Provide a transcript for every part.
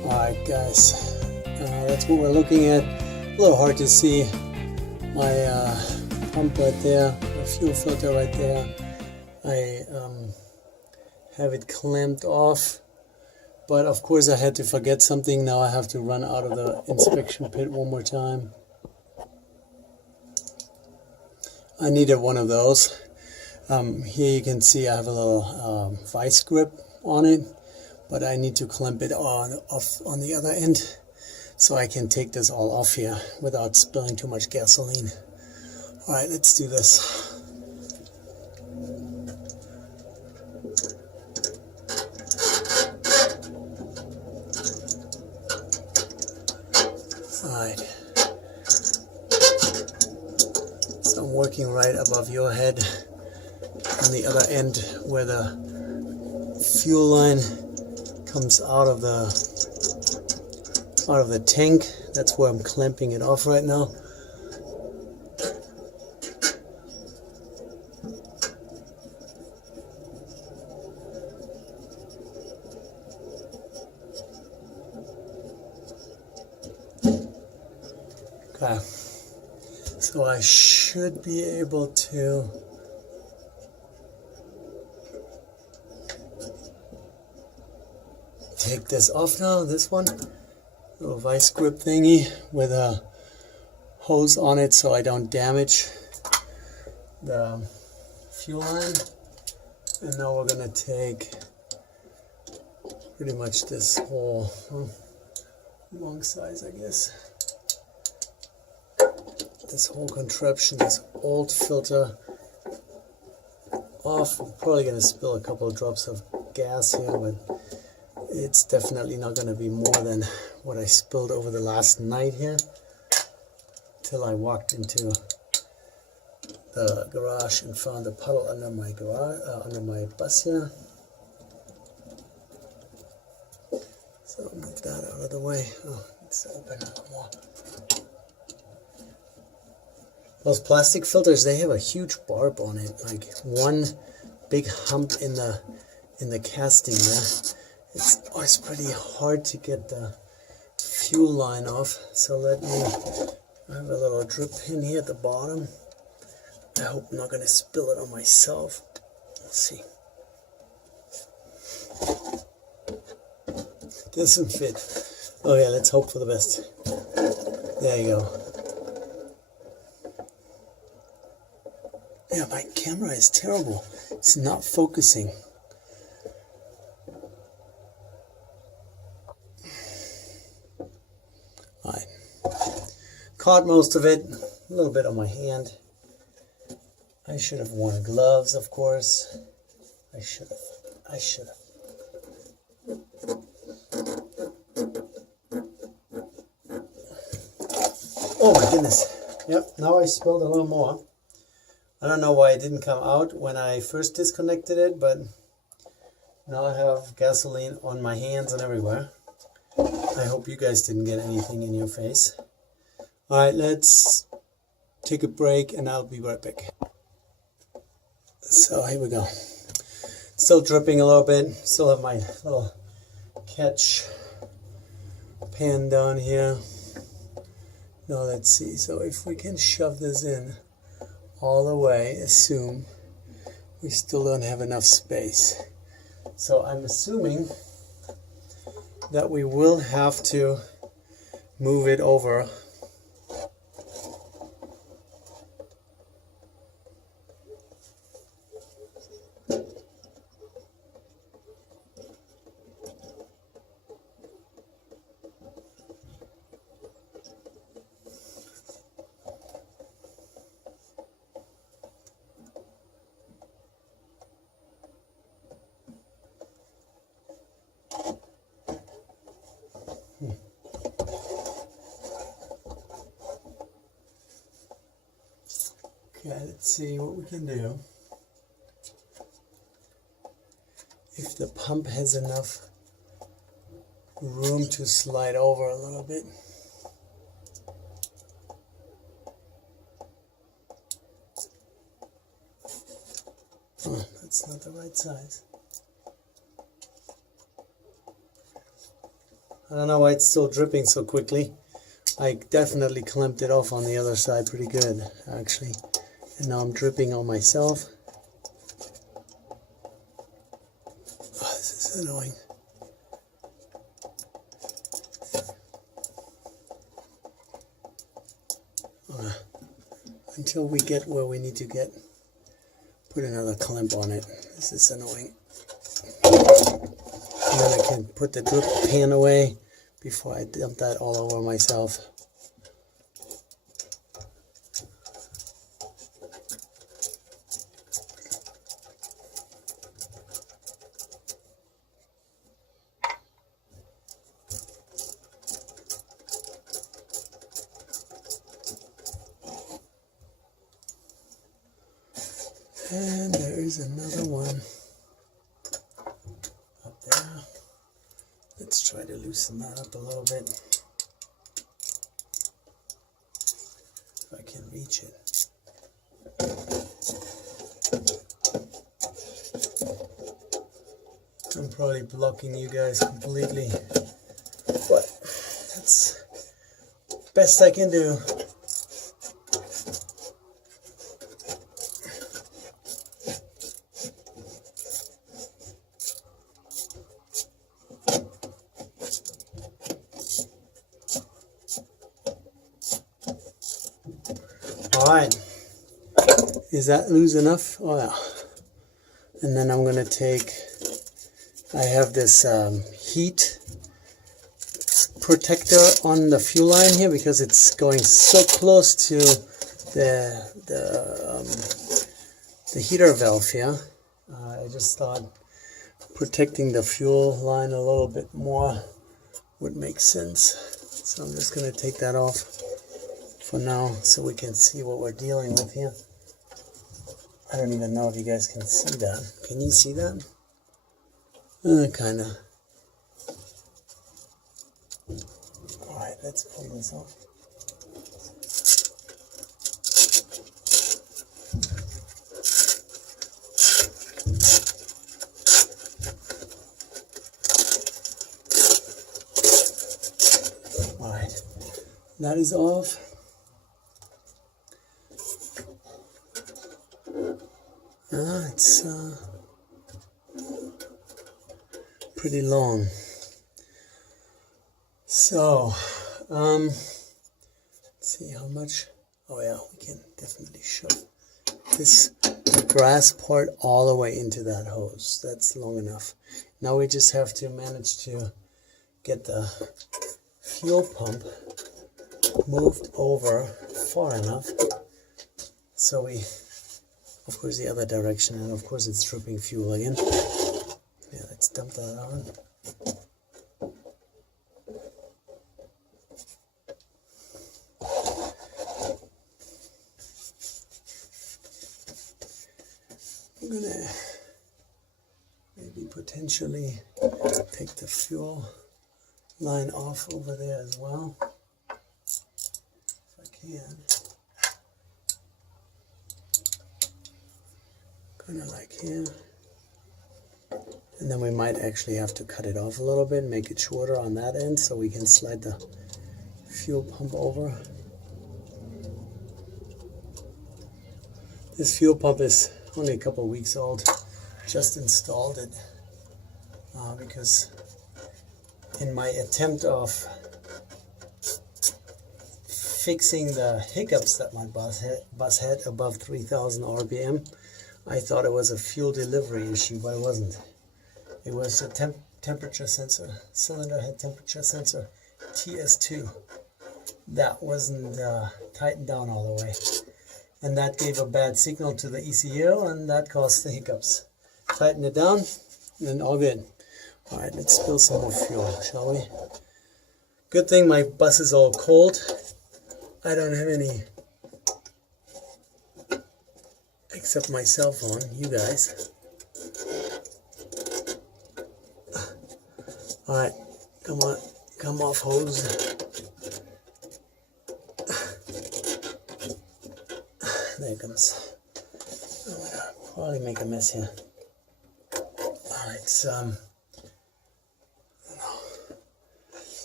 Alright guys, that's what we're looking at. A little hard to see my pump right there, the fuel filter right there. I have it clamped off, but of course I had to forget something. Now I have to run out of the inspection pit one more time. I needed one of those. Here you can see I have a little vice grip on it, but I need to clamp it off on the other end so I can take this all off here without spilling too much gasoline. Alright, let's do this. Alright, so I'm working right above your head on the other end where the fuel line comes out of the tank. That's where I'm clamping it off right now. Okay, so I should be able to take this off now, this one. Little vice grip thingy with a hose on it so I don't damage the fuel line. And now we're going to take pretty much this whole long size, I guess. This whole contraption, this old filter off. I'm probably going to spill a couple of drops of gas here, but it's definitely not going to be more than what I spilled over the last night here till I walked into the garage and found a puddle under my garage, under my bus here. So I'll move that out of the way. Oh, let's open a little more. Those plastic filters, they have a huge barb on it, like one big hump in the casting there. It's always pretty hard to get the fuel line off. So I have a little drip pin here at the bottom. I hope I'm not going to spill it on myself. Let's see. Doesn't fit. Oh yeah, let's hope for the best. There you go. Yeah, my camera is terrible. It's not focusing. Alright. Caught most of it. A little bit on my hand. I should have worn gloves, of course. I should have. Oh my goodness. Yep, now I spilled a little more. I don't know why it didn't come out when I first disconnected it, but now I have gasoline on my hands and everywhere. I hope you guys didn't get anything in your face. Alright, let's take a break and I'll be right back. So here we go. Still dripping a little bit. Still have my little catch pan down here. Now let's see. So if we can shove this in all the way, assume we still don't have enough space. So I'm assuming that we will have to move it over . Okay, let's see what we can do. If the pump has enough room to slide over a little bit. Oh, that's not the right size. I don't know why it's still dripping so quickly. I definitely clamped it off on the other side pretty good, actually. And now I'm dripping on myself. Oh, this is annoying. Until we get where we need to get, put another clamp on it. This is annoying. And then I can put the drip pan away before I dump that all over myself. And there is another one up there. Let's try to loosen that up a little bit. If I can reach it. I'm probably blocking you guys completely, but that's best I can do. Alright, is that loose enough? Oh yeah. And then I'm going to take, I have this heat protector on the fuel line here because it's going so close to the heater valve here. I just thought protecting the fuel line a little bit more would make sense. So I'm just going to take that off for now so we can see what we're dealing with here. I don't even know if you guys can see that. Can you see that? Kinda. Alright, let's pull this off. Alright, that is off. It's pretty long. So, let's see how much. Oh yeah, we can definitely shove this grass part all the way into that hose. That's long enough. Now we just have to manage to get the fuel pump moved over far enough so we, of course, the other direction, and of course it's dripping fuel again. Yeah, let's dump that on. I'm gonna maybe potentially take the fuel line off over there as well, if I can. Kind of like here. And then we might actually have to cut it off a little bit, make it shorter on that end so we can slide the fuel pump over. This fuel pump is only a couple weeks old. Just installed it because in my attempt of fixing the hiccups that my bus had above 3,000 RPM, I thought it was a fuel delivery issue, but it wasn't. It was a temperature sensor, cylinder head temperature sensor, TS2. That wasn't tightened down all the way. And that gave a bad signal to the ECU, and that caused the hiccups. Tighten it down, and all good. Alright, let's spill some more fuel, shall we? Good thing my bus is all cold. I don't have any, except my cell phone, you guys. Alright, come on, come off hose. There it comes. I'm gonna probably make a mess here. Alright,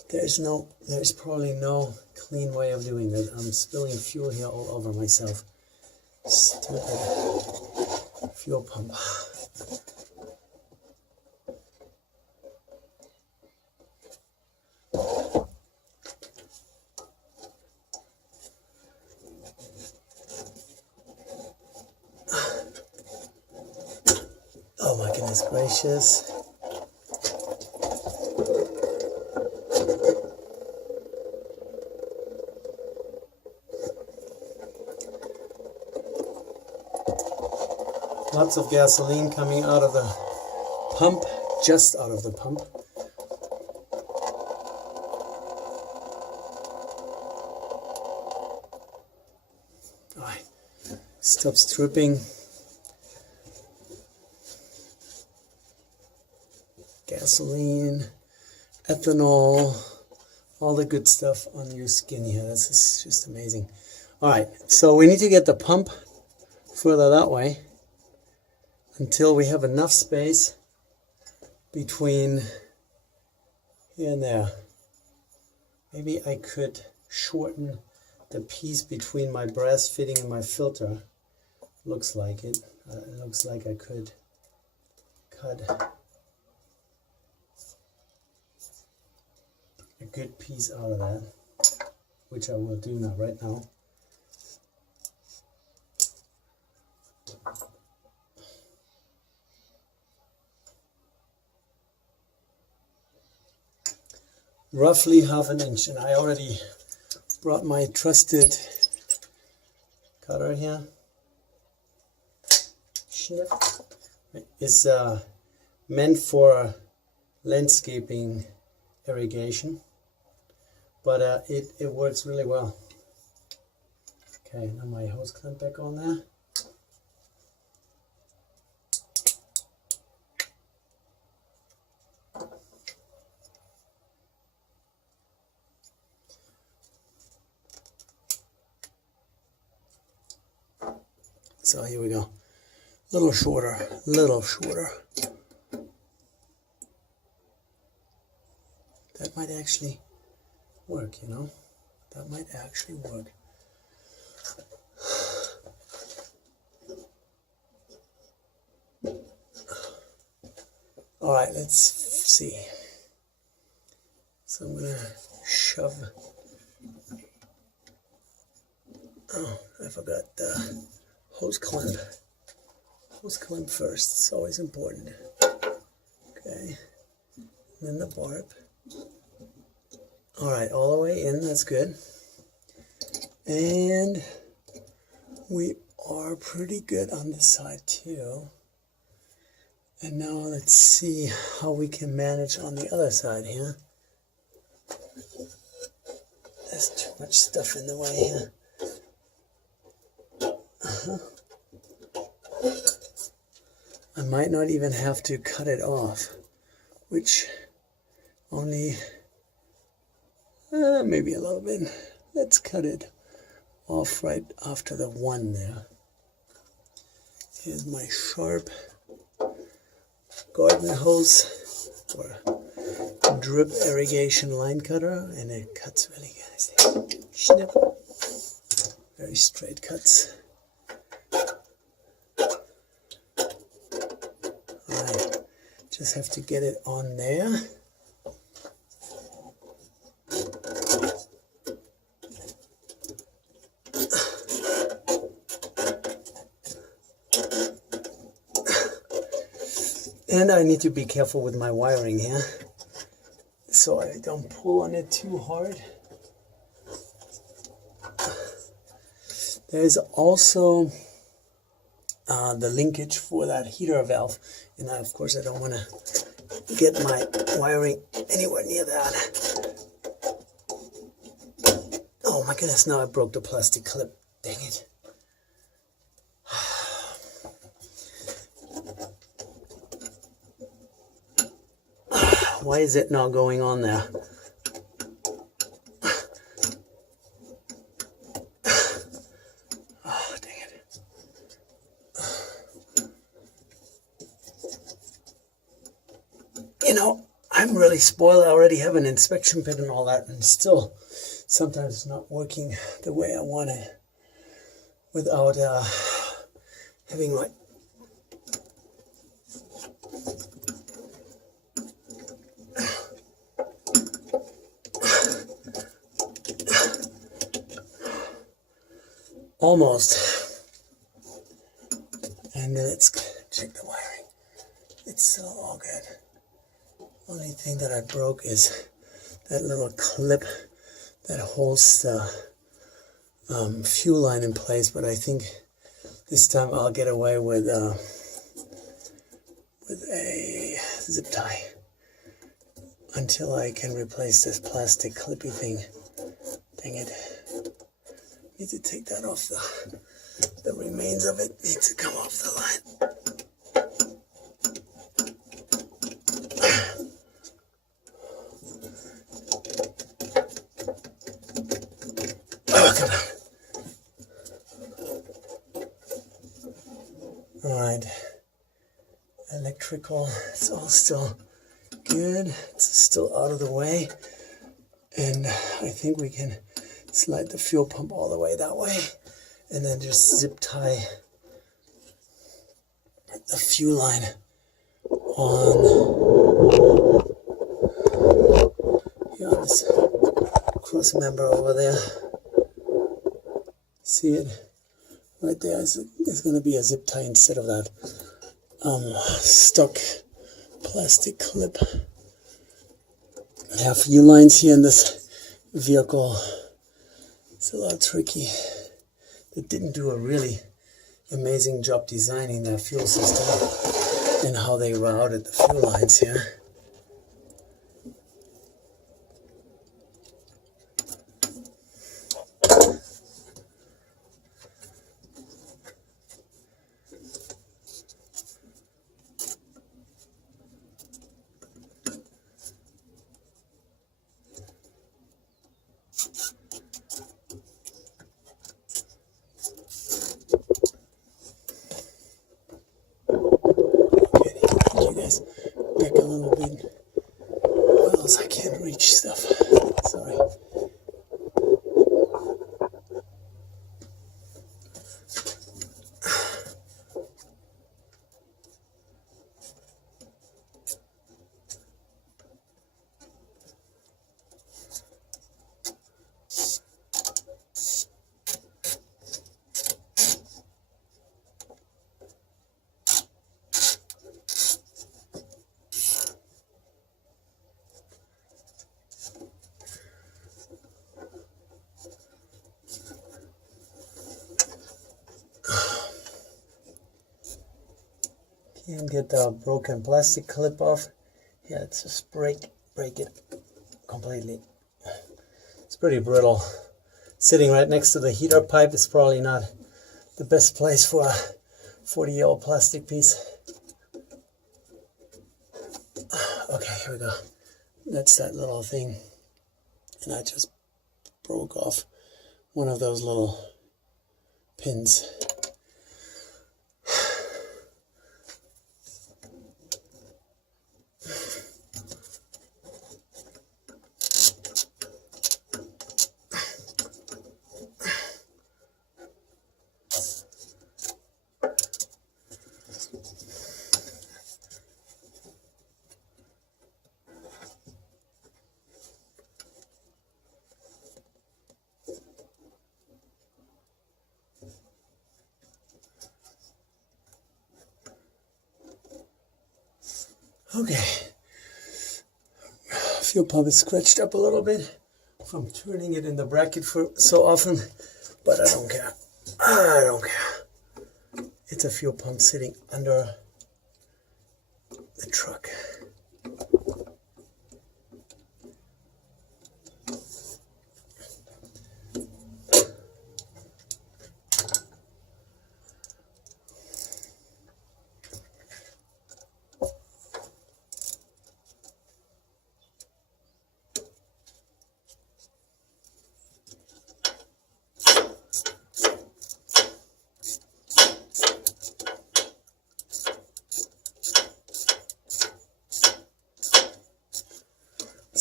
There's probably no clean way of doing that. I'm spilling fuel here all over myself. Stupid fuel pump. Oh my goodness gracious. Lots of gasoline coming out of the pump, just out of the pump. All right, stops dripping. Gasoline, ethanol, all the good stuff on your skin here. This is just amazing. All right, so we need to get the pump further that way until we have enough space between here and there. Maybe I could shorten the piece between my brass fitting and my filter. Looks like it. It looks like I could cut a good piece out of that, which I will do now, right now. Roughly ½ inch, and I already brought my trusted cutter here. Snip. It's meant for landscaping irrigation, but it works really well. Okay, now my hose clamp back on there. So here we go. Little shorter, little shorter. That might actually work, you know. That might actually work. All right, let's see. So I'm gonna shove. Oh, I forgot the hose clamp. Hose clamp first. It's always important. Okay. And then the barb. All right, all the way in. That's good. And we are pretty good on this side too. And now let's see how we can manage on the other side here. There's too much stuff in the way here. I might not even have to cut it off, which only maybe a little bit. Let's cut it off right after the one there. Here's my sharp garden hose or drip irrigation line cutter, and it cuts really good. Snip. Very straight cuts. Alright, just have to get it on there. And I need to be careful with my wiring here, so I don't pull on it too hard. There's also the linkage for that heater valve, and of course I don't want to get my wiring anywhere near that. Oh my goodness, now I broke the plastic clip. Dang it. Why is it not going on there? Oh, dang it. You know, I'm really spoil. I already have an inspection pin and all that, and still sometimes it's not working the way I want it without having like almost. And let's check the wiring. It's still all good. Only thing that I broke is that little clip that holds the fuel line in place, but I think this time I'll get away with a zip tie until I can replace this plastic clippy thing. Dang it. Need to take that off. The remains of it need to come off the line. Oh, come on. Alright. Electrical, it's all still good. It's still out of the way. And I think we can slide the fuel pump all the way that way. And then just zip tie the fuel line on here on this cross member over there. See it? Right there is going to be a zip tie instead of that stuck plastic clip. I have fuel lines here in this vehicle. It's a lot tricky. They didn't do a really amazing job designing their fuel system and how they routed the fuel lines here. Back a little bit, or else I can't reach stuff. Sorry. Can't get the broken plastic clip off. Yeah, let's just break it completely. It's pretty brittle. Sitting right next to the heater pipe is probably not the best place for a 40-year-old plastic piece. Okay, here we go. That's that little thing. And I just broke off one of those little pins. Okay, fuel pump is scratched up a little bit from turning it in the bracket for so often, but I don't care. I don't care. It's a fuel pump sitting under the truck.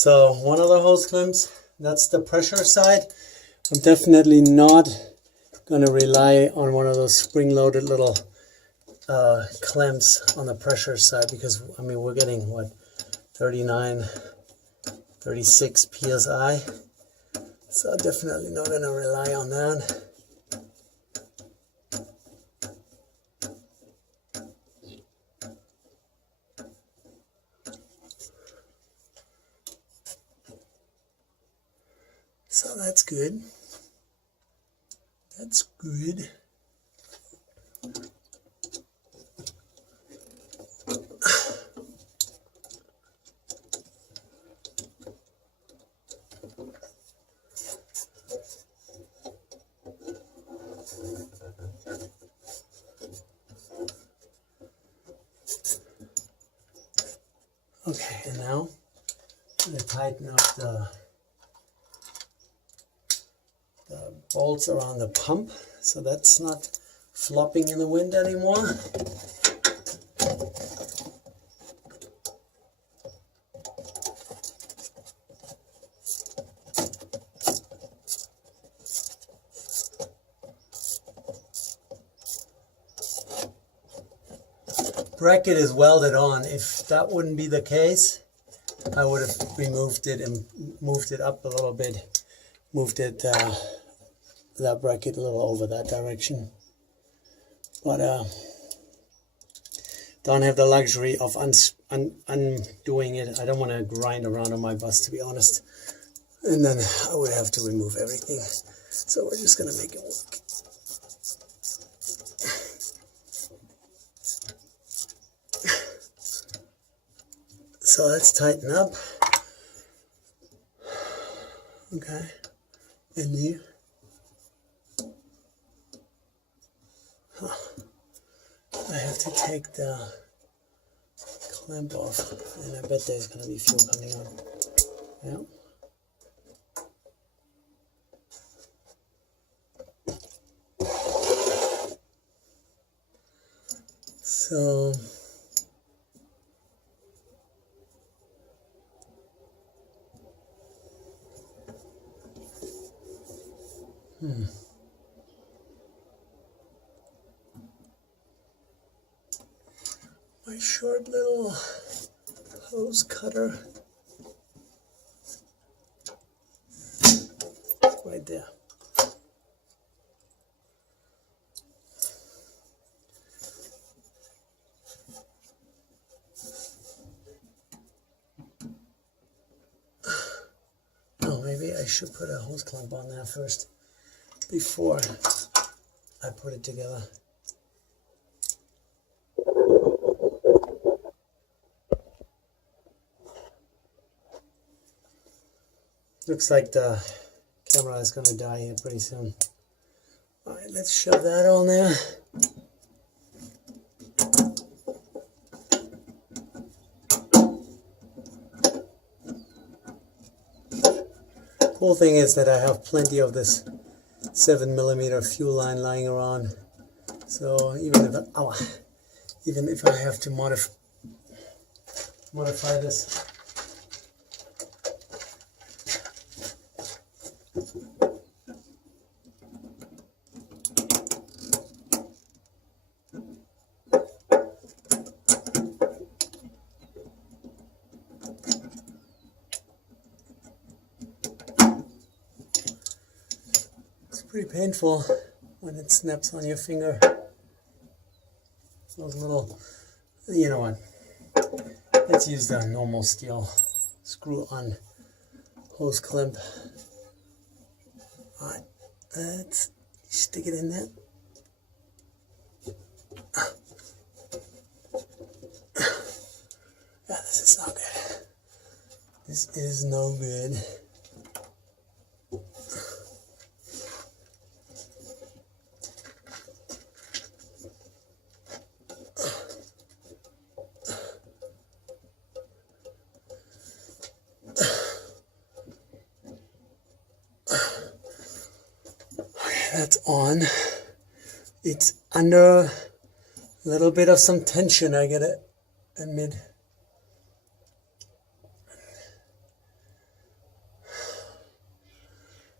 So one of the hose clamps, that's the pressure side. I'm definitely not going to rely on one of those spring-loaded little clamps on the pressure side, because I mean we're getting what, 39, 36 psi. So definitely not going to rely on that. So that's good. That's good. Okay, and now I'm going to tighten up the bolts around the pump so that's not flopping in the wind anymore. Bracket is welded on. If that wouldn't be the case, I would have removed it and moved it up a little bit, moved it that bracket a little over that direction. But don't have the luxury of undoing it. I don't want to grind around on my bus, to be honest, and then I would have to remove everything. So we're just gonna make it work. So let's tighten up. Okay, and here. I have to take the clamp off, and I bet there's going to be fuel coming on. Yeah. So my short little hose cutter right there. Oh, maybe I should put a hose clamp on there first before I put it together. Looks like the camera is going to die here pretty soon. Alright, let's shove that on there. Cool thing is that I have plenty of this 7mm fuel line lying around. So even if I have to modify this. Pretty painful when it snaps on your finger. Those little, you know what, let's use the normal steel screw-on hose clamp. Alright, let's stick it in there. Yeah, this is not good. This is no good. That's on. It's under a little bit of some tension, I gotta admit.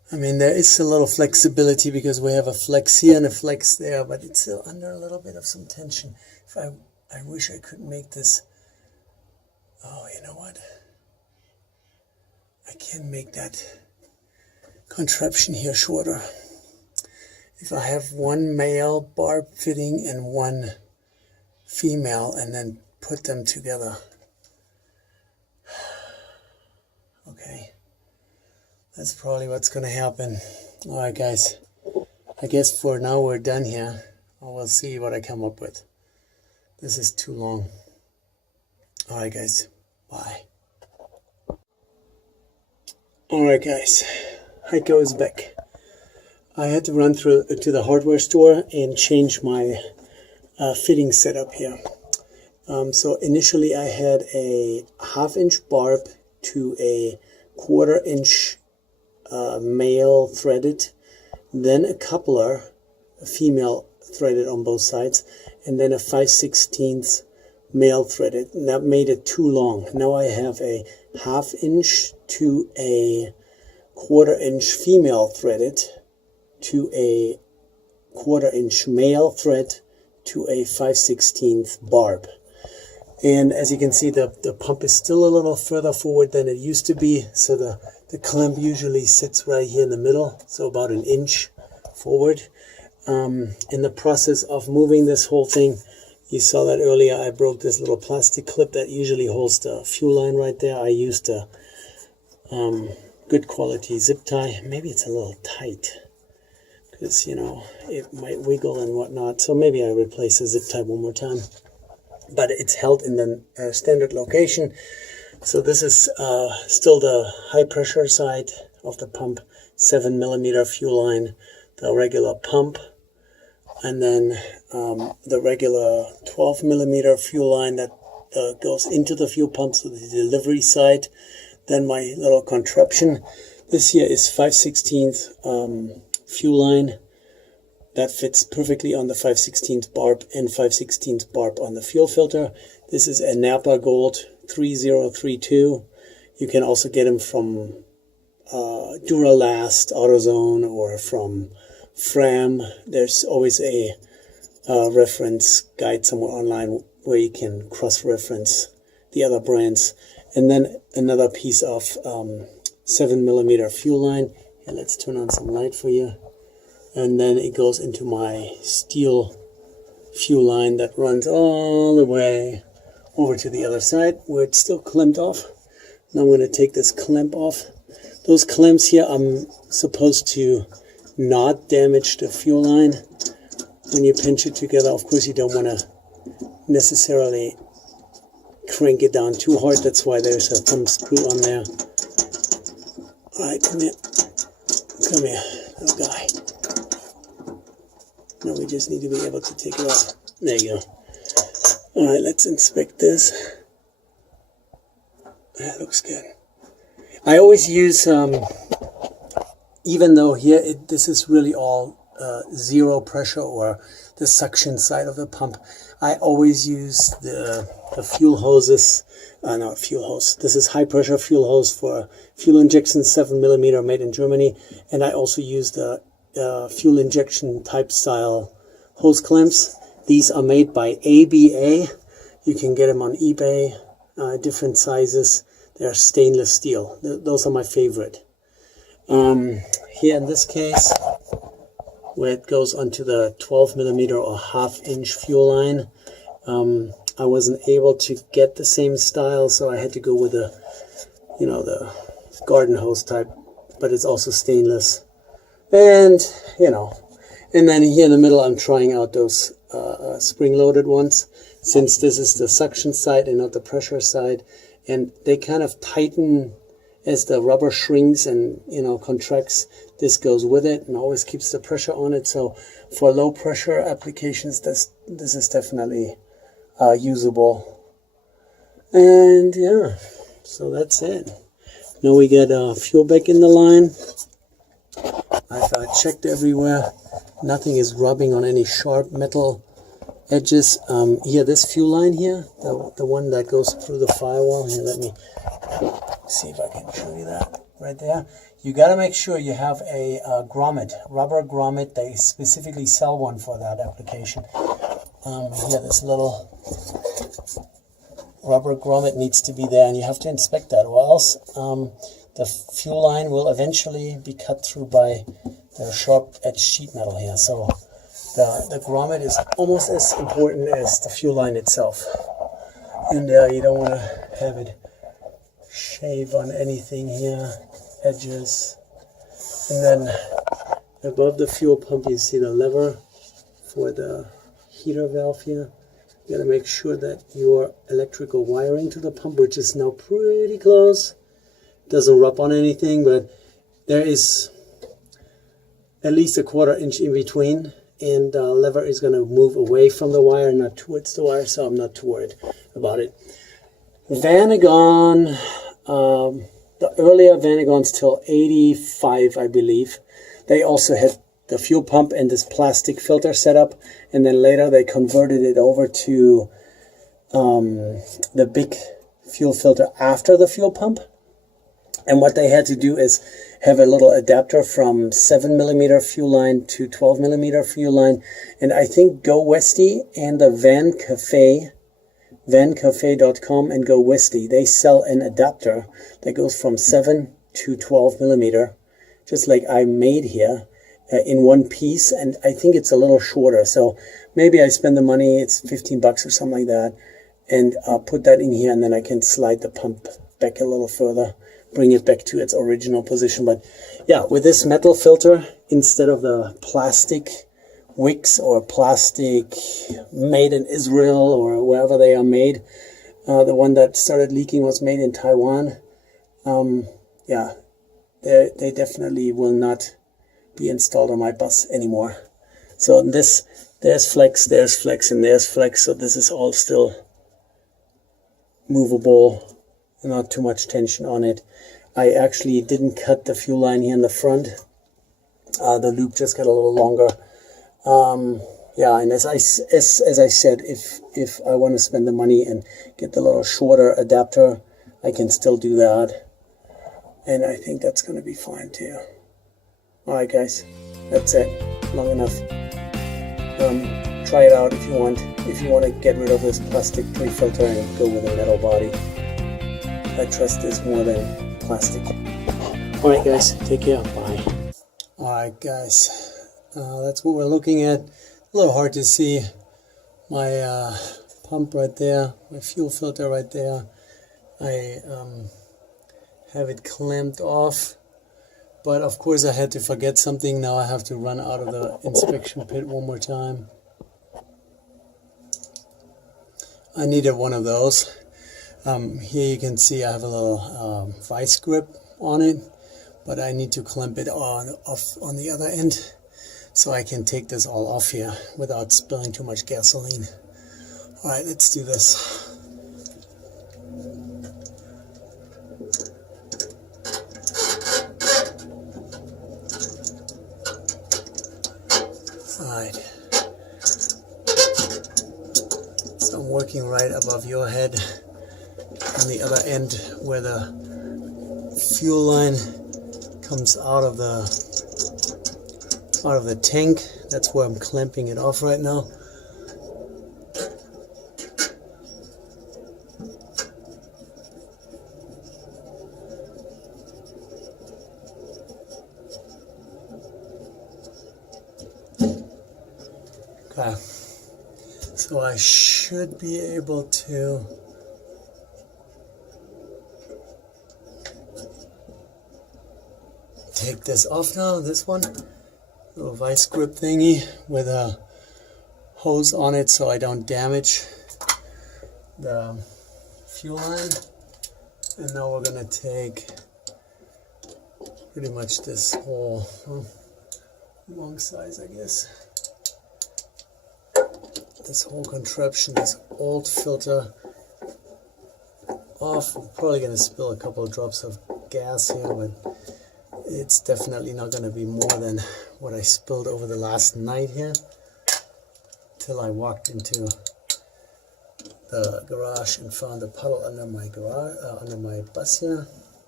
I mean, there is a little flexibility because we have a flex here and a flex there, but it's still under a little bit of some tension. If I wish I could make this. Oh, you know what? I can make that contraption here shorter. If I have one male barb fitting and one female and then put them together. Okay. That's probably what's going to happen. Alright guys, I guess for now we're done here. I will see what I come up with. This is too long. Alright guys, bye. Alright guys, Heiko is back. I had to run through to the hardware store and change my fitting setup here. So initially I had a 1/2 inch barb to a 1/4 inch male threaded, then a coupler, a female threaded on both sides, and then a 5/16 male threaded, and that made it too long. Now I have a 1/2 inch to a 1/4 inch female threaded to a 1/4 inch male thread to a 5/16 barb. And as you can see, the pump is still a little further forward than it used to be, so the clamp usually sits right here in the middle, so about 1 inch forward. In the process of moving this whole thing, you saw that earlier, I broke this little plastic clip that usually holds the fuel line right there. I used a good quality zip tie. Maybe it's a little tight because, you know, it might wiggle and whatnot, so maybe I replace the zip tie one more time. But it's held in the standard location. So this is still the high pressure side of the pump, 7mm fuel line, the regular pump, and then the regular 12mm fuel line that goes into the fuel pump, so the delivery side. Then my little contraption. This here is 5/16 fuel line. That fits perfectly on the 5/16 barb and 5/16 barb on the fuel filter. This is a Napa Gold 3032. You can also get them from Duralast, AutoZone, or from Fram. There's always a reference guide somewhere online where you can cross-reference the other brands. And then another piece of 7mm fuel line. Here, let's turn on some light for you. And then it goes into my steel fuel line that runs all the way over to the other side where it's still clamped off. Now I'm going to take this clamp off. Those clamps here, I'm supposed to not damage the fuel line when you pinch it together. Of course, you don't want to necessarily crank it down too hard. That's why there's a thumb screw on there. Alright, come here. Come here, little guy. Now we just need to be able to take it off. There you go. Alright, let's inspect this. That looks good. I always use, even though here this is really all zero pressure or the suction side of the pump, I always use the fuel hoses, not fuel hose. This is high pressure fuel hose for fuel injection, 7mm made in Germany. And I also use the fuel injection type style hose clamps. These are made by ABA. You can get them on eBay, different sizes. They're stainless steel. Those are my favorite. Here in this case, where it goes onto the 12mm or 1/2 inch fuel line, I wasn't able to get the same style, so I had to go with the, you know, the garden hose type, but it's also stainless. And, you know, and then here in the middle, I'm trying out those spring-loaded ones, since this is the suction side and not the pressure side, and they kind of tighten as the rubber shrinks and, you know, contracts. This goes with it and always keeps the pressure on it. So for low pressure applications, this is definitely usable. And yeah, so that's it. Now we get fuel back in the line. I've checked everywhere. Nothing is rubbing on any sharp metal edges. Here, this fuel line here, the one that goes through the firewall. Here, let me See if I can show you that right there. You got to make sure you have a grommet, rubber grommet. They specifically sell one for that application. Here, this little rubber grommet needs to be there, and you have to inspect that, or else the fuel line will eventually be cut through by the sharp-edged sheet metal here. So the grommet is almost as important as the fuel line itself. And you don't want to have it shave on anything here, edges. And then above the fuel pump you see the lever for the heater valve here. You got to make sure that your electrical wiring to the pump, which is now pretty close, doesn't rub on anything, but there is at least a 1/4 inch in between, and the lever is going to move away from the wire, not towards the wire, so I'm not too worried about it. Vanagon, the earlier Vanagons till 85, I believe, they also had the fuel pump and this plastic filter setup, and then later they converted it over to the big fuel filter after the fuel pump. And what they had to do is have a little adapter from 7mm fuel line to 12mm fuel line. And I think Go Westy and the Van Cafe, vancafe.com and Go Westy, they sell an adapter that goes from 7 to 12mm, just like I made here, in one piece. And I think it's a little shorter. So maybe I spend the money, it's 15 bucks or something like that, and I'll put that in here, and then I can slide the pump back a little further, bring it back to its original position. But yeah, with this metal filter instead of the plastic wicks or plastic made in Israel or wherever they are made, the one that started leaking was made in Taiwan. Yeah, they definitely will not be installed on my bus anymore. So this, there's flex, and there's flex, so this is all still movable, not too much tension on it. I actually didn't cut the fuel line here in the front. The loop just got a little longer. Yeah, and as I said, if I want to spend the money and get the little shorter adapter, I can still do that. And I think that's going to be fine too. Alright guys, that's it. Long enough. Try it out if you want. If you want to get rid of this plastic pre-filter and go with a metal body. I trust this more than plastic. Alright guys, take care. Bye. Alright guys, that's what we're looking at. A little hard to see. My pump right there, my fuel filter right there. I have it clamped off. But of course I had to forget something. Now I have to run out of the inspection pit one more time. I needed one of those. Here you can see I have a little vice grip on it, but I need to clamp it off on the other end so I can take this all off here without spilling too much gasoline. Alright, let's do this. Alright, so I'm working right above your head on the other end where the fuel line comes out of the tank. That's where I'm clamping it off right now. Okay, so I should be able to take this off now, this one. Little vice grip thingy with a hose on it so I don't damage the fuel line. And now we're going to take pretty much this whole, wrong size I guess, this whole contraption, this old filter off. I'm probably going to spill a couple of drops of gas here, but it's definitely not going to be more than what I spilled over the last night here till I walked into the garage and found a puddle under my garage, under my bus here.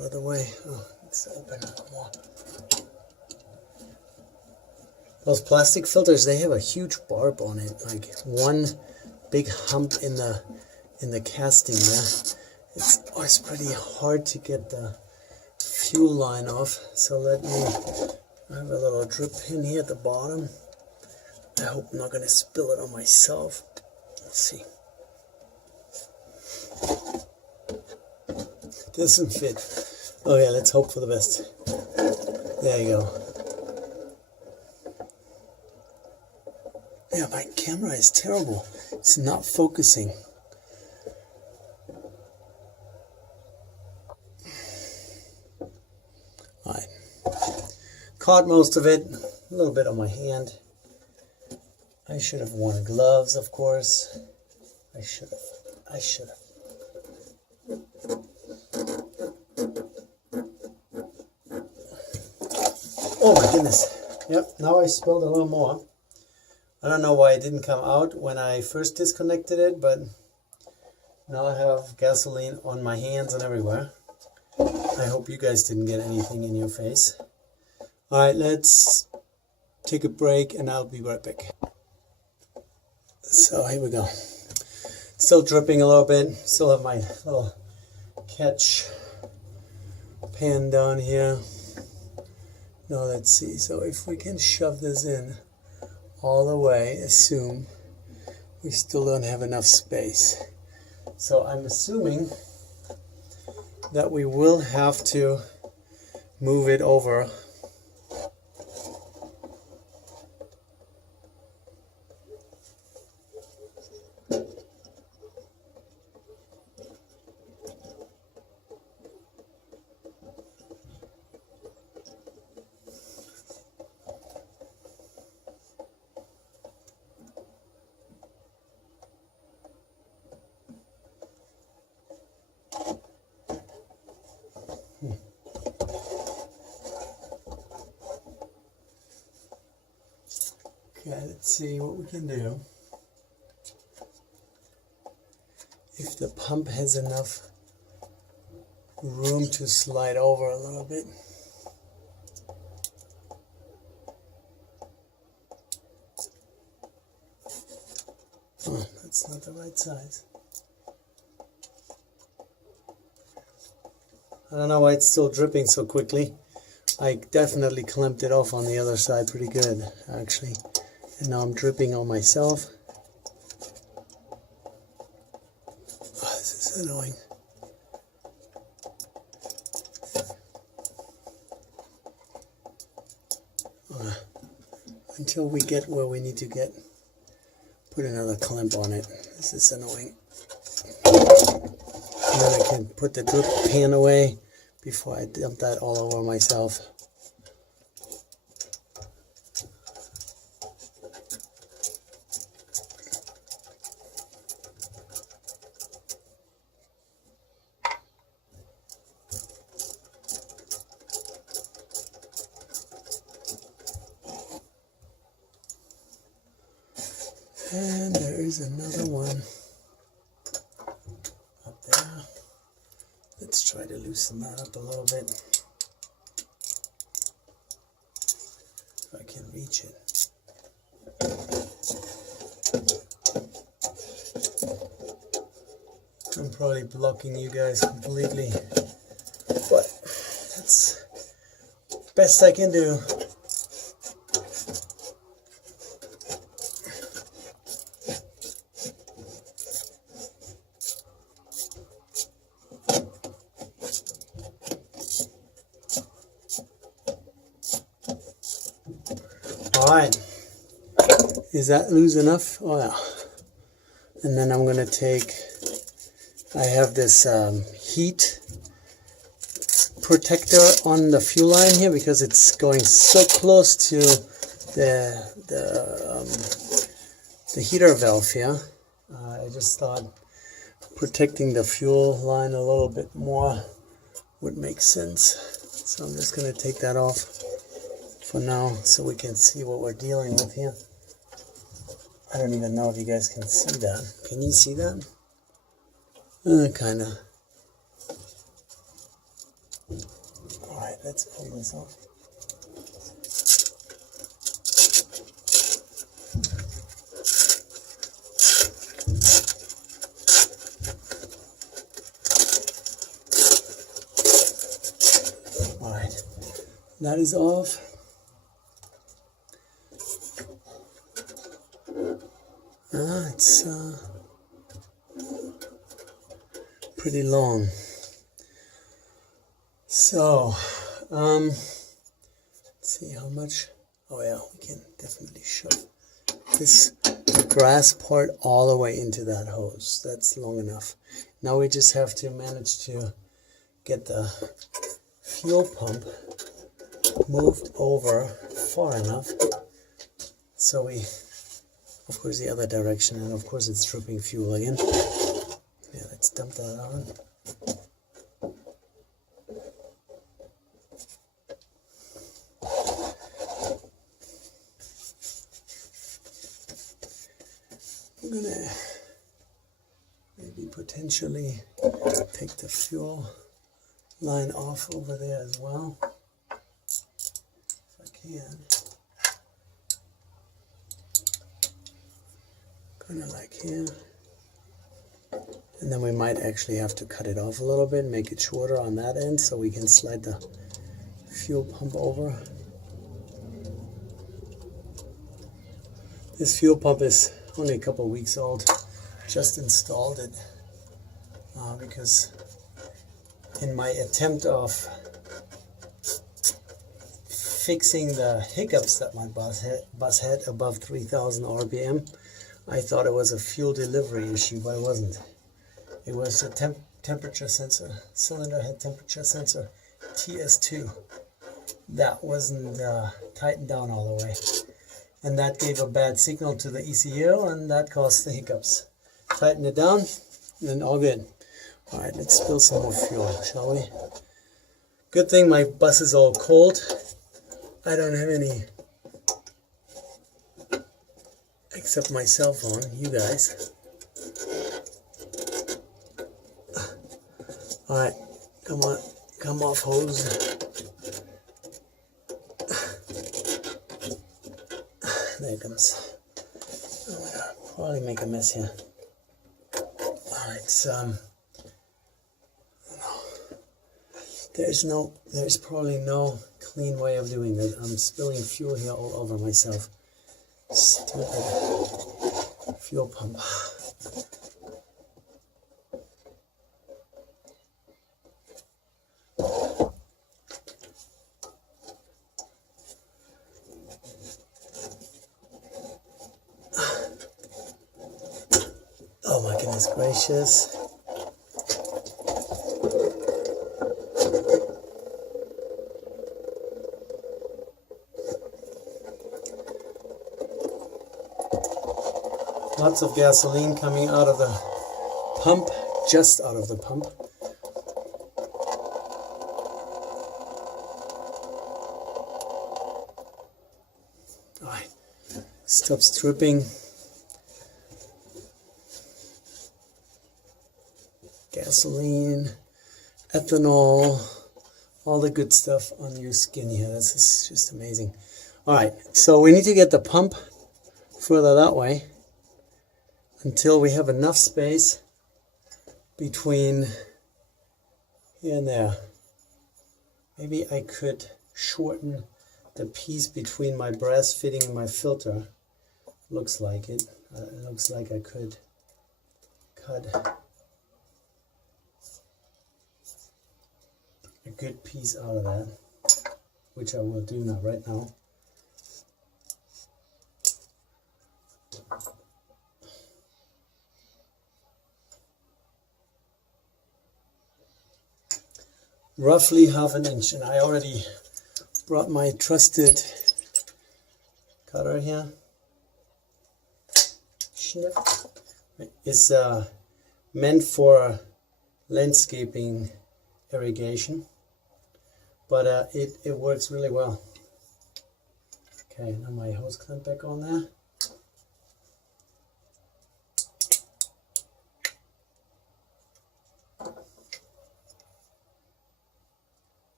out of the way. Oh, let's open a little more. Those plastic filters, they have a huge barb on it, like one big hump in the casting there. It's always pretty hard to get the fuel line off. So let me, I have a little drip pin here at the bottom. I hope I'm not going to spill it on myself. Let's see. Doesn't fit. Oh yeah, let's hope for the best. There you go. Yeah, my camera is terrible. It's not focusing. Alright. Caught most of it. A little bit on my hand. I should have worn gloves, of course. I should have. Oh my goodness. Yep, now I spilled a little more. I don't know why it didn't come out when I first disconnected it, but now I have gasoline on my hands and everywhere. I hope you guys didn't get anything in your face. Alright, let's take a break and I'll be right back. So here we go. Still dripping a little bit. Still have my little catch pan down here. Now let's see. So if we can shove this in all the way, assume we still don't have enough space. So I'm assuming that we will have to move it over. Okay, let's see what we can do. If the pump has enough room to slide over a little bit. Oh, that's not the right size. I don't know why it's still dripping so quickly. I definitely clamped it off on the other side pretty good, actually. And now I'm dripping on myself. Oh, this is annoying. Until we get where we need to get, put another clamp on it. This is annoying. And then I can put the drip pan away before I dump that all over myself. And there is another one up there. Let's try to loosen that up a little bit. If I can reach it. I'm probably blocking you guys completely, but that's best I can do. Alright, is that loose enough? Oh yeah. And then I'm going to take, I have this heat protector on the fuel line here because it's going so close to the heater valve here. I just thought protecting the fuel line a little bit more would make sense. So I'm just going to take that off for now so we can see what we're dealing with here. I don't even know if you guys can see that. Can you see that? Kind of. Alright, let's pull this off. Alright, that is off. It's pretty long. So, let's see how much. Oh yeah, we can definitely shove this grass part all the way into that hose. That's long enough. Now we just have to manage to get the fuel pump moved over far enough so we, of course, the other direction, and of course it's dripping fuel again. Yeah, let's dump that on. I'm gonna maybe potentially take the fuel line off over there as well, if I can. Kind of like here. And then we might actually have to cut it off a little bit, make it shorter on that end so we can slide the fuel pump over. This fuel pump is only a couple of weeks old. Just installed it because in my attempt of fixing the hiccups that my bus had above 3,000 RPM, I thought it was a fuel delivery issue, but it wasn't. It was a temperature sensor, cylinder head temperature sensor, TS2. That wasn't tightened down all the way. And that gave a bad signal to the ECU, and that caused the hiccups. Tighten it down, and all good. Alright, let's spill some more fuel, shall we? Good thing my bus is all cold. I don't have any, except my cell phone, you guys. Alright, come on, come off hose. There it comes. I'm gonna probably make a mess here. Alright, there's probably no clean way of doing this. I'm spilling fuel here all over myself. Stupid fuel pump. Oh my goodness gracious. Lots of gasoline coming out of the pump, just out of the pump. Alright, stops dripping. Gasoline, ethanol, all the good stuff on your skin here. This is just amazing. Alright, so we need to get the pump further that way until we have enough space between here and there. Maybe I could shorten the piece between my brass fitting and my filter. Looks like it. It looks like I could cut a good piece out of that, which I will do now, right now. Roughly ½ an inch, and I already brought my trusted cutter here. Snip. It's meant for landscaping irrigation, but it works really well. Okay, now my hose clamp back on there.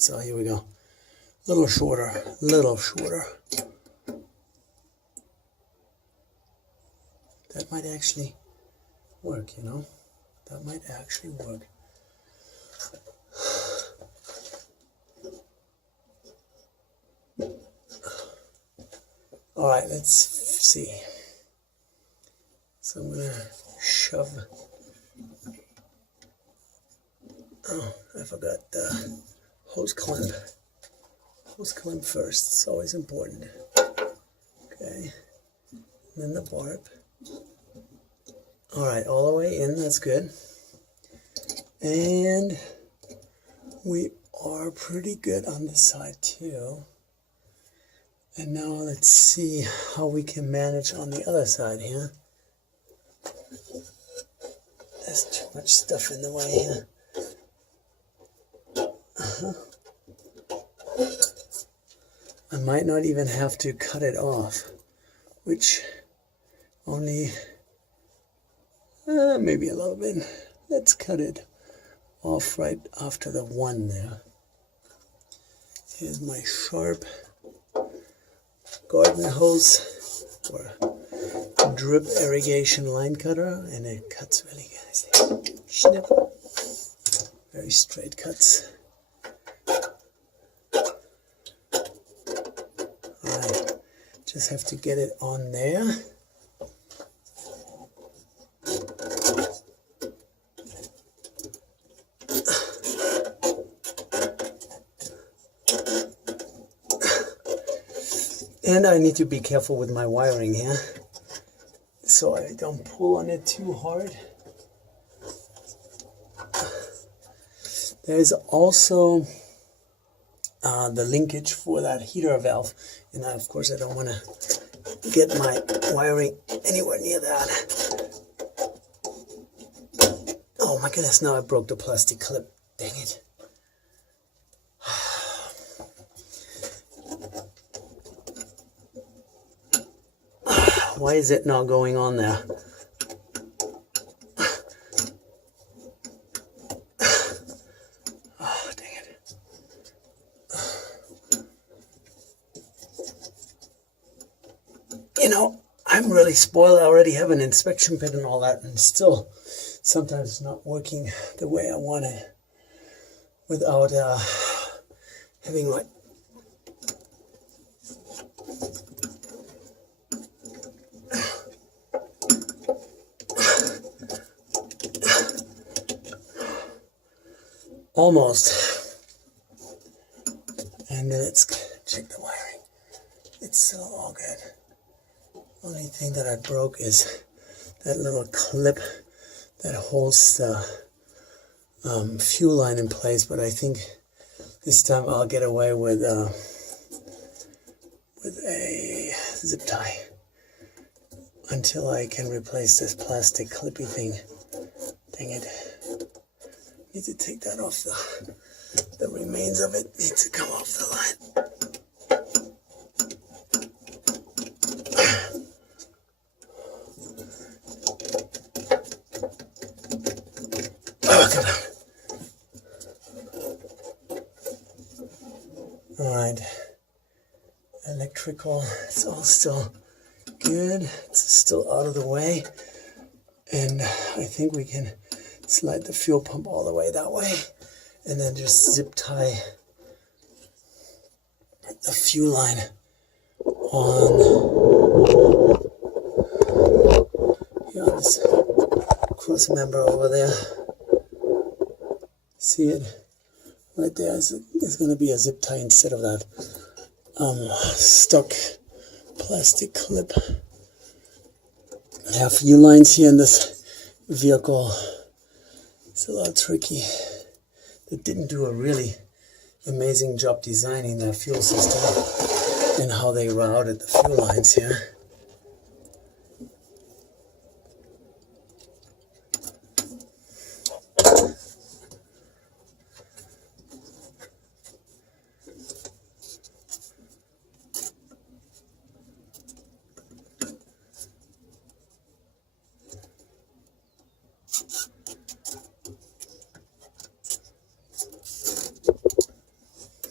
So here we go. Little shorter, little shorter. That might actually work, you know. That might actually work. All right, let's see. So I'm gonna shove. Oh, I forgot the hose clamp. Hose clamp first. It's always important. Okay, and then the barb. All right, all the way in. That's good. And we are pretty good on this side too. And now let's see how we can manage on the other side here. There's too much stuff in the way here. I might not even have to cut it off, which only, maybe a little bit. Let's cut it off right after the one there. Here's my sharp garden hose or drip irrigation line cutter, and it cuts really nicely. Snip. Very straight cuts. Alright, just have to get it on there. And I need to be careful with my wiring here, so I don't pull on it too hard. There's also the linkage for that heater valve, and of course I don't want to get my wiring anywhere near that. Oh my goodness, now I broke the plastic clip. Dang it. Why is it not going on there? Oh, dang it. You know, I'm really spoiled. I already have an inspection pin and all that, and still sometimes it's not working the way I want it without having like almost. And then let's check the wiring. It's still all good. Only thing that I broke is that little clip that holds the fuel line in place, but I think this time I'll get away with a zip tie until I can replace this plastic clippy thing. Dang it. Need to take that off. The remains of it need to come off the line. Oh, come on. All right. Electrical, it's all still good. It's still out of the way. And I think we can slide the fuel pump all the way that way, and then just zip tie the fuel line on this cross member over there. See it? Right there is going to be a zip tie instead of that stuck plastic clip. I have fuel lines here in this vehicle. It's a lot tricky. They didn't do a really amazing job designing that fuel system and how they routed the fuel lines here.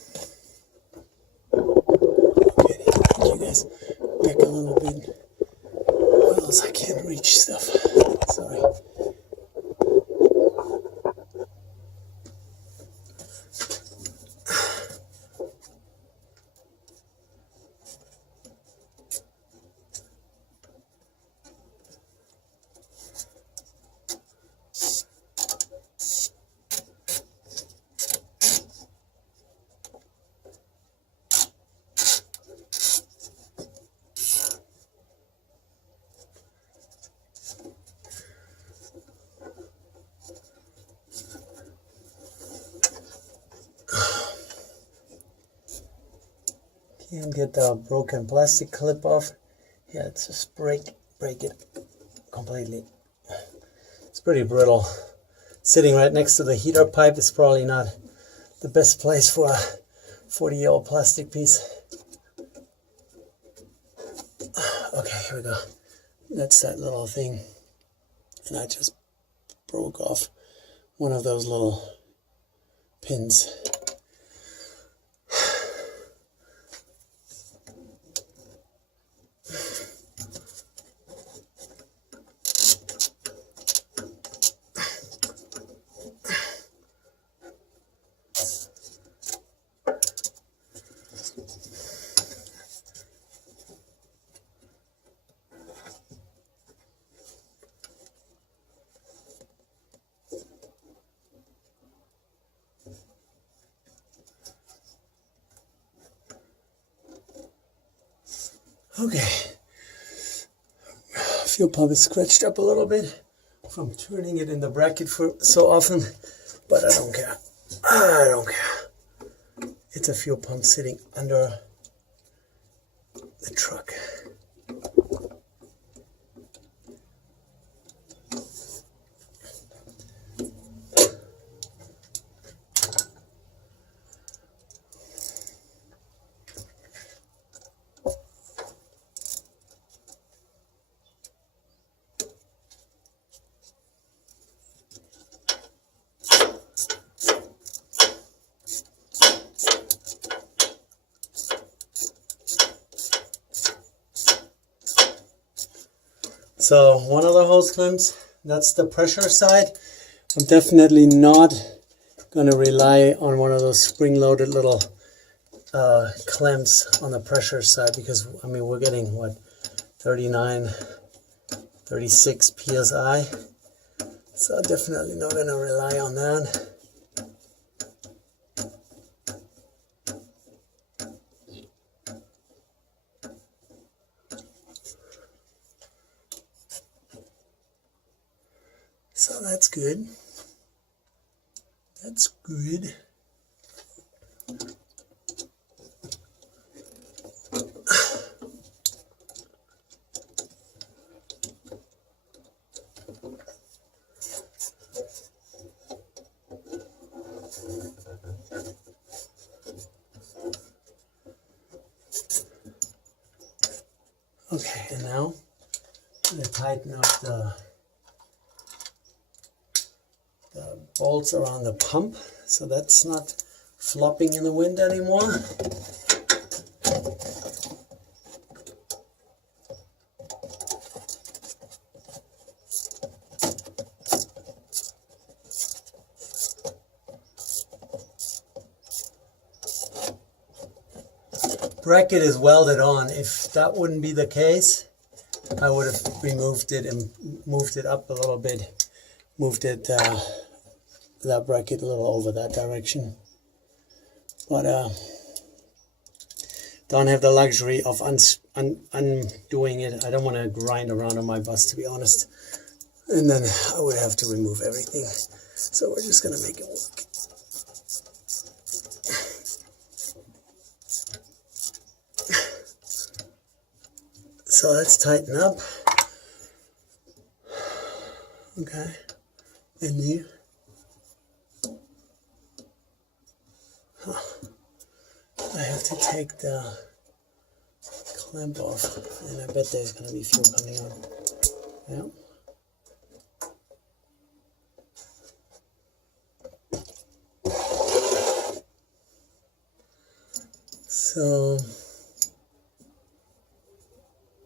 a little bit. Or else I can't reach stuff. Sorry. Can't get the broken plastic clip off. Yeah, it's just break it completely. It's pretty brittle. Sitting right next to the heater pipe is probably not the best place for a 40-year-old plastic piece. Okay, here we go. That's that little thing. And I just broke off one of those little pins. Okay, fuel pump is scratched up a little bit from turning it in the bracket for so often, but I don't care. I don't care. It's a fuel pump sitting under the truck. So one of the hose clamps, that's the pressure side. I'm definitely not going to rely on one of those spring-loaded little clamps on the pressure side, because I mean we're getting what, 39, 36 psi. So definitely not going to rely on that. So that's good. That's good. Okay, and now I'm going to tighten up the bolts around the pump so that's not flopping in the wind anymore. Bracket is welded on. If that wouldn't be the case, I would have removed it and moved it up a little bit, moved it that bracket a little over that direction, but don't have the luxury of undoing it. I don't want to grind around on my bus, to be honest, and then I would have to remove everything. So we're just gonna make it work. So let's tighten up. Okay, and you. I have to take the clamp off, and I bet there's going to be fuel coming on. Yeah. So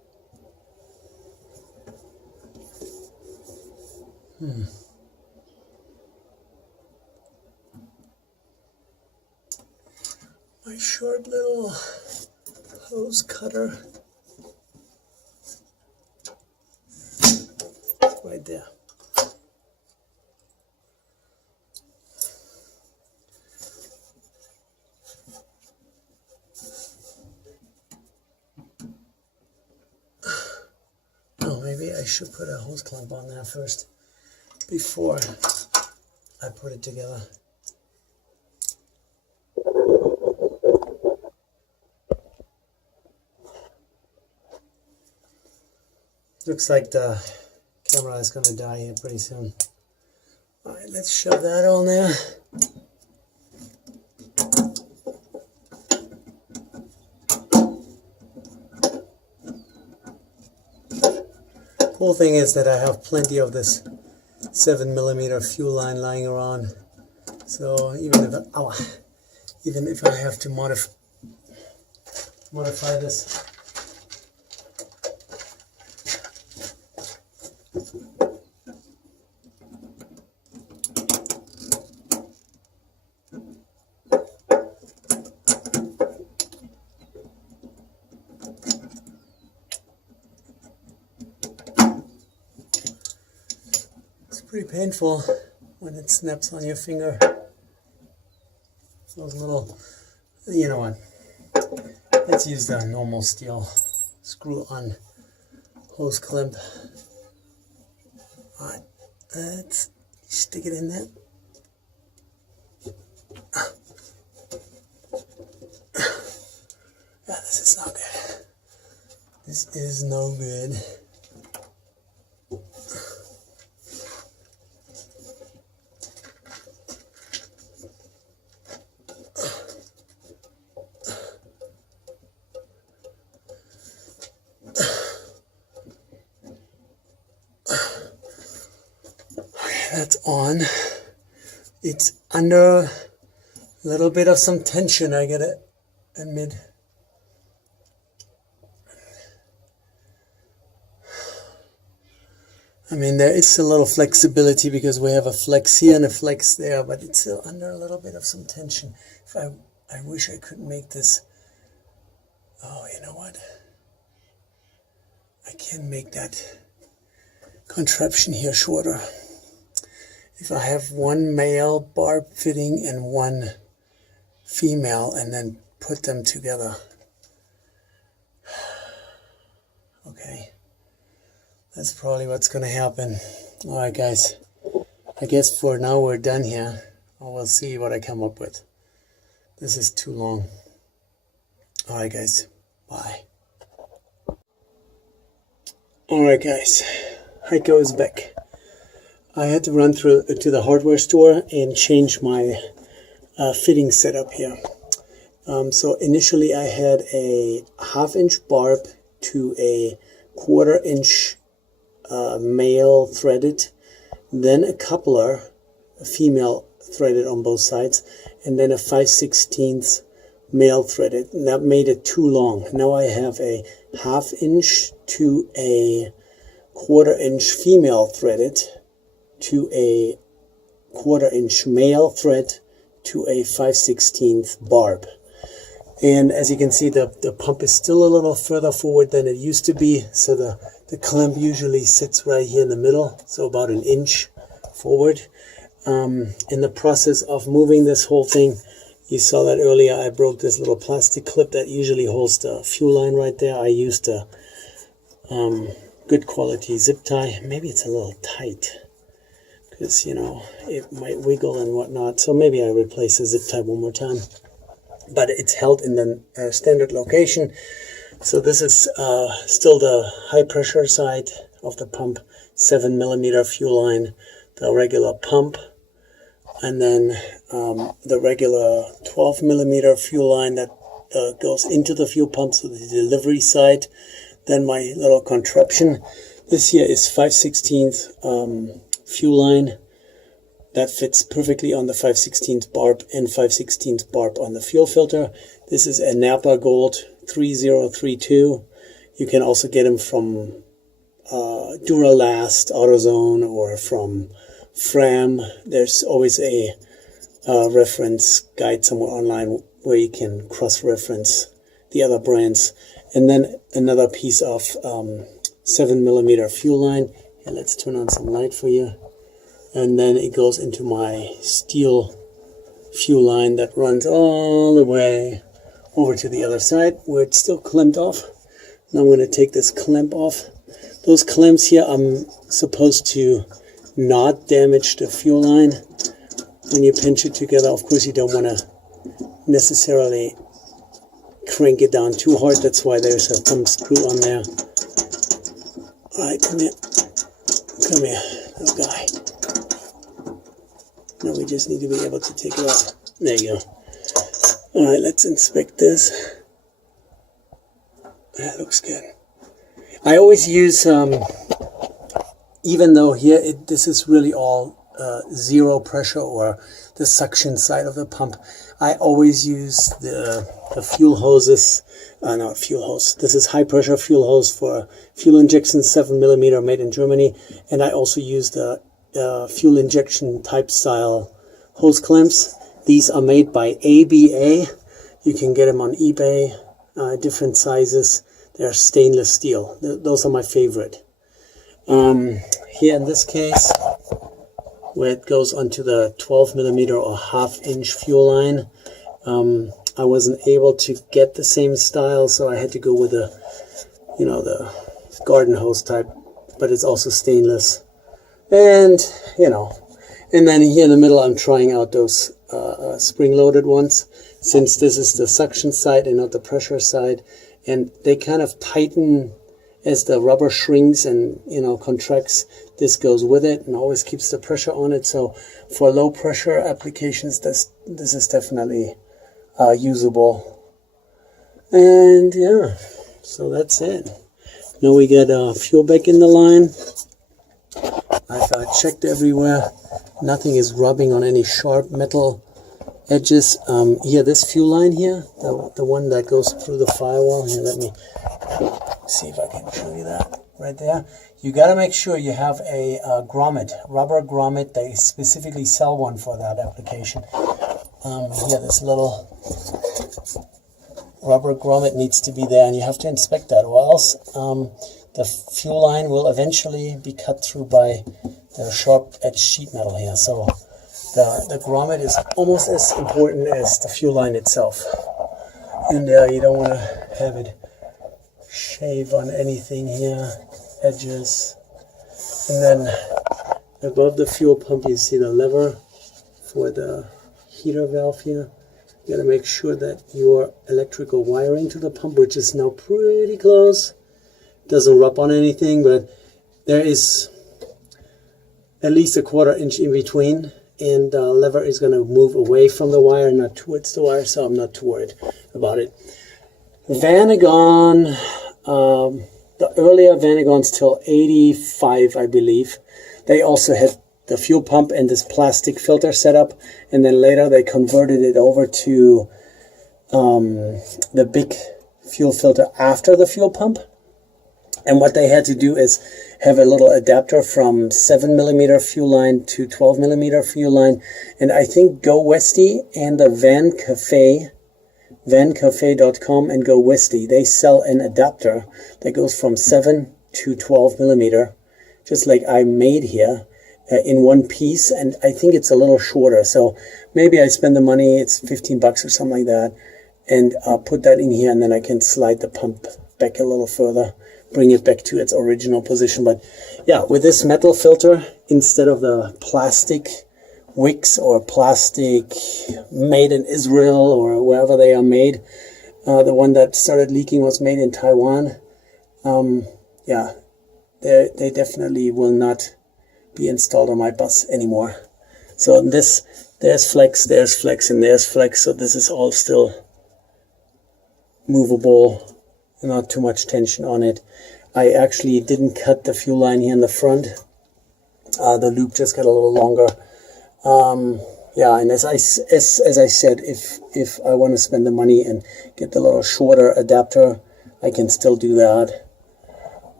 My short little hose cutter. Right there. Oh, maybe I should put a hose clamp on there first before I put it together. Looks like the camera is going to die here pretty soon. Alright, let's shove that on there. Cool thing is that I have plenty of this 7mm fuel line lying around. So even if I have to modify this, pretty painful when it snaps on your finger. Those little, you know what, let's use the normal steel screw-on hose clamp. Alright, let's stick it in there. Yeah, this is not good. This is no good. That's on. It's under a little bit of some tension, I gotta admit. I mean, there is a little flexibility because we have a flex here and a flex there, but it's still under a little bit of some tension. If I wish I could make this. Oh, you know what? I can make that contraption here shorter. If I have one male barb fitting and one female and then put them together. Okay, that's probably what's going to happen. Alright guys, I guess for now we're done here. I will see what I come up with. This is too long. Alright guys, bye. Alright guys, Heiko is back. I had to run through to the hardware store and change my fitting setup here. So initially I had a 1/2 inch barb to a 1/4 inch male threaded, then a coupler, a female threaded on both sides, and then a 5/16 male threaded, and that made it too long. Now I have a 1/2 inch to a 1/4 inch female threaded to a 1/4 inch male thread to a 5/16 barb. And as you can see, the pump is still a little further forward than it used to be, so the clamp usually sits right here in the middle, so about 1 inch forward. In the process of moving this whole thing, you saw that earlier, I broke this little plastic clip that usually holds the fuel line right there. I used a good quality zip tie.Maybe it's a little tight, because, you know, it might wiggle and whatnot. So maybe I replace the zip tie one more time. But it's held in the standard location. So this is still the high pressure side of the pump, 7mm fuel line, the regular pump, and then the regular 12mm fuel line that goes into the fuel pump, so the delivery side. Then my little contraption. This here is 5/16 fuel line that fits perfectly on the 5/16 barb and 5/16 barb on the fuel filter. This is a Napa Gold 3032. You can also get them from Duralast, AutoZone, or from Fram. There's always a reference guide somewhere online where you can cross-reference the other brands. And then another piece of 7mm fuel line. Here, let's turn on some light for you. And then it goes into my steel fuel line that runs all the way over to the other side where it's still clamped off. Now I'm going to take this clamp off. Those clamps here, I'm supposed to not damage the fuel line when you pinch it together. Of course, you don't want to necessarily crank it down too hard. That's why there's a thumb screw on there. Alright, come here. Come here, little guy. Now we just need to be able to take it off. There you go. Alright, let's inspect this. That looks good. I always use, even though here this is really all zero pressure or the suction side of the pump, I always use the fuel hoses, not fuel hose. This is high pressure fuel hose for fuel injection, 7mm made in Germany. And I also use the fuel injection type style hose clamps. These are made by ABA. You can get them on eBay, different sizes. They're stainless steel. Those are my favorite. Here in this case, where it goes onto the 12mm or half-inch fuel line, I wasn't able to get the same style, so I had to go with the garden hose type, but it's also stainless. And and then here in the middle, I'm trying out those spring-loaded ones, since this is the suction side and not the pressure side, and they kind of tighten as the rubber shrinks and contracts. This goes with it and always keeps the pressure on it. So for low pressure applications, this is definitely usable. And yeah, so that's it. Now we get fuel back in the line. I've checked everywhere. Nothing is rubbing on any sharp metal edges. Here, this fuel line here, the one that goes through the firewall. Here, let me see if I can show you that right there. You got to make sure you have a grommet, rubber grommet. They specifically sell one for that application. Here, this little rubber grommet needs to be there, and you have to inspect that, or else the fuel line will eventually be cut through by the sharp edged sheet metal here. So the grommet is almost as important as the fuel line itself. And you don't want to have it shave on anything here, edges. And then above the fuel pump, you see the lever for the heater valve here. You got to make sure that your electrical wiring to the pump, which is now pretty close, doesn't rub on anything, but there is at least a 1/4 inch in between, and the lever is going to move away from the wire, not towards the wire, so I'm not too worried about it. Vanagon, the earlier Vanagons till 85, I believe, they also had the fuel pump and this plastic filter setup, and then later they converted it over to the big fuel filter after the fuel pump. And what they had to do is have a little adapter from 7mm fuel line to 12mm fuel line. And I think Go Westy and the Van Cafe, vancafe.com and Go Westy, they sell an adapter that goes from 7 to 12mm, just like I made here, in one piece. And I think it's a little shorter. So maybe I spend the money, it's 15 bucks or something like that, and I'll put that in here, and then I can slide the pump back a little further, bring it back to its original position. But yeah, with this metal filter, instead of the plastic wicks or plastic made in Israel or wherever they are made, the one that started leaking was made in Taiwan. Yeah, they definitely will not be installed on my bus anymore. So this, there's flex, and there's flex. So this is all still movable. Not too much tension on it. I actually didn't cut the fuel line here in the front. The loop just got a little longer. Yeah, and as I said, if I want to spend the money and get the little shorter adapter, I can still do that.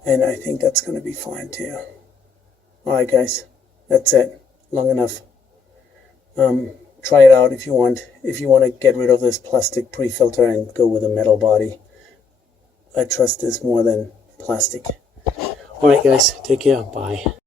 And I think that's going to be fine too. Alright guys, that's it. Long enough. Try it out if you want. If you want to get rid of this plastic pre-filter and go with a metal body. I trust this more than plastic. Alright guys, take care. Bye.